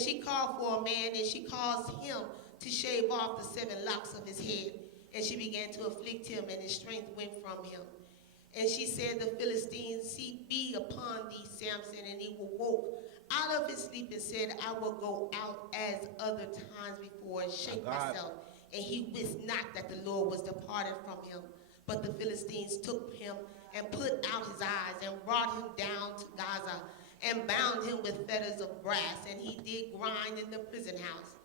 And she called for a man, and she caused him to shave off the 7 locks of his head. And she began to afflict him, and his strength went from him. And she said, the Philistines be upon thee, Samson. And he awoke out of his sleep and said, I will go out as other times before and shake myself. And he wist not that the Lord was departed from him. But the Philistines took him and put out his eyes and brought him down to Gaza and bound him with fetters of brass. And he did grind in the prison house.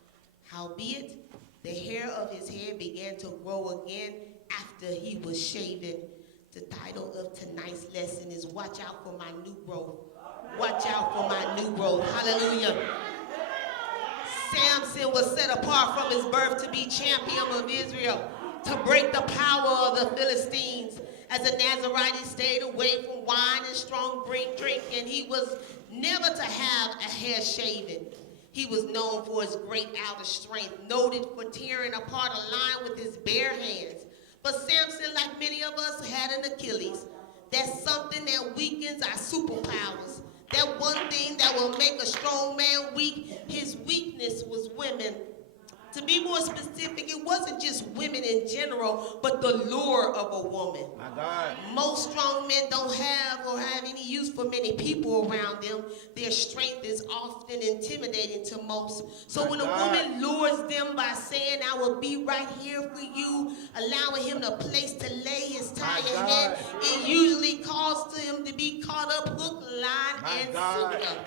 Howbeit, the hair of his head began to grow again after he was shaven. The title of tonight's lesson is Watch Out for My New Growth. Watch out for my new growth. Hallelujah. Samson was set apart from his birth to be champion of Israel, to break the power of the Philistines. As a Nazarite, he stayed away from wine and strong drink, and he was never to have a hair shaven. He was known for his great outer strength, noted for tearing apart a lion with his bare hands. But Samson, like many of us, had an Achilles. That's something that weakens our superpowers. That one thing that will make a strong man weak. His weakness was women. To be more specific, it wasn't just women in general, but the lure of a woman. My God. Most strong men don't have any use for many people around them. Their strength is often intimidating to most. So when a woman lures them by saying, I will be right here for you, allowing him a place to lay his tired head, it usually causes him to be caught up hook, line, and sinker.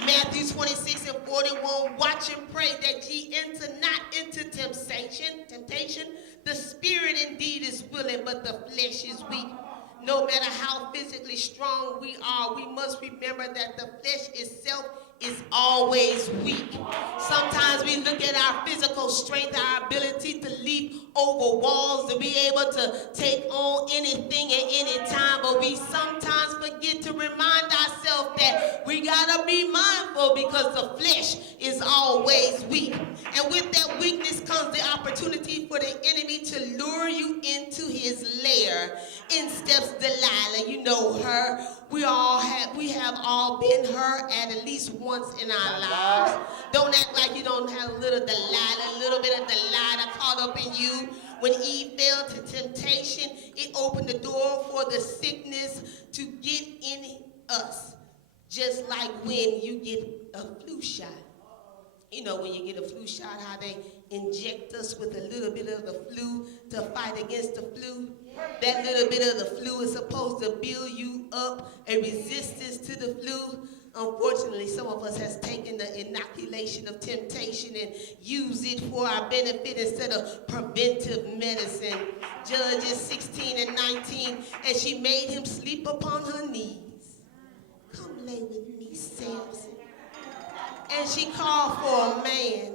Matthew 26 and 41, watch and pray that ye enter not into temptation. The spirit indeed is willing, but the flesh is weak. No matter how physically strong we are, we must remember that the flesh itself is always weak. Sometimes we look at our physical strength, our ability to leap over walls, to be able to take on anything at any time, but we sometimes forget to remind ourselves that we gotta be mindful because the flesh is always weak. And with that weakness comes the opportunity for the enemy to lure you into his lair. In steps Delilah, you know her. We have all been her at least once in our lives. Don't act like you don't have a little bit of Delilah caught up in you. When Eve fell to temptation, it opened the door for the sickness to get in us. Just like when you get a flu shot. You know, when you get a flu shot, how they inject us with a little bit of the flu to fight against the flu. That little bit of the flu is supposed to build you up a resistance to the flu. Unfortunately, some of us has taken the inoculation of temptation and used it for our benefit instead of preventive medicine. Judges 16 and 19, and she made him sleep upon her knees. Come lay with me, Samson. And she called for a man.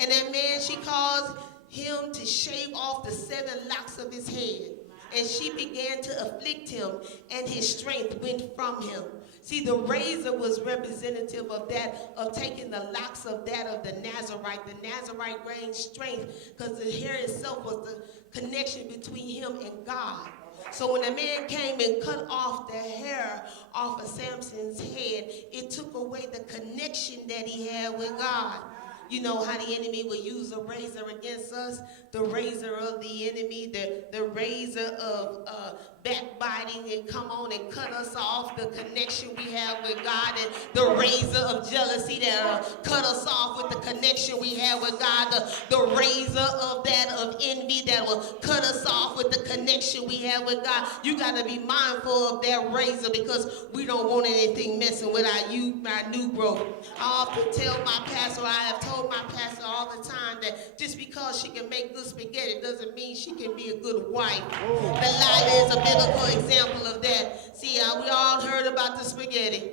And that man, she caused him to shave off the 7 locks of his head. And she began to afflict him, and his strength went from him. See, the razor was representative of that, of taking the locks of that of the Nazarite. The Nazarite gained strength because the hair itself was the connection between him and God. So when a man came and cut off the hair off of Samson's head, it took away the connection that he had with God. You know how the enemy will use a razor against us? The razor of the enemy, the razor of backbiting, and come on and cut us off the connection we have with God, and the razor of jealousy that cut us off with the connection we have with God, the razor of that of envy that will cut us off with the connection we have with God. You got to be mindful of that razor because we don't want anything messing with our new growth. I often tell my pastor, I have told my pastor all the time that just because she can make good spaghetti doesn't mean she can be a good wife. Delilah is a biblical example of that. See, we all heard about the spaghetti.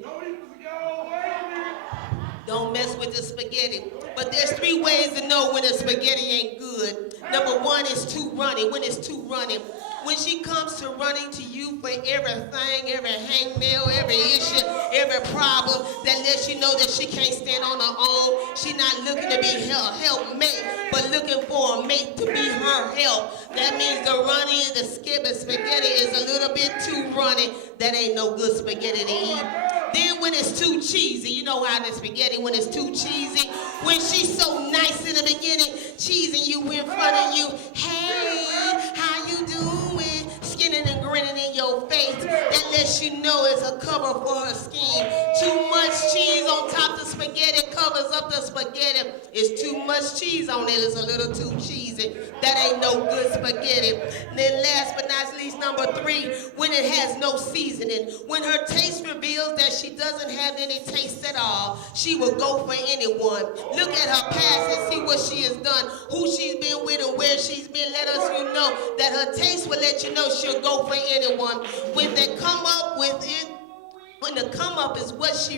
Don't mess with the spaghetti. But there's 3 ways to know when a spaghetti ain't good. Number 1 is too runny. When it's too runny, When she comes to running to you for everything, every hangnail, every issue, every problem, that lets you know that she can't stand on her own. She's not looking to be her helpmate, but looking for a mate to be her help. That means the runny, the spaghetti is a little bit too runny. That ain't no good spaghetti to eat. Then when it's too cheesy, you know how the spaghetti, when it's too cheesy, when she's so nice in the beginning, cheesing you in front of you, hey, how you doing? Skinning and grinning in your face, that lets you know it's a cover for her scheme. Too much cheese on top of spaghetti covers up the spaghetti. It's too much cheese on it, it's a little too cheesy. That ain't no good spaghetti. And then last but not least, number 3, when it has no seasoning. When her taste reveals that she doesn't have any taste at all, she will go for anyone. Look at her past and see what she has done, who she's been with and where she's been. Let us know that her taste will let you know she'll go for anyone. When they come up with it, when the come up is what she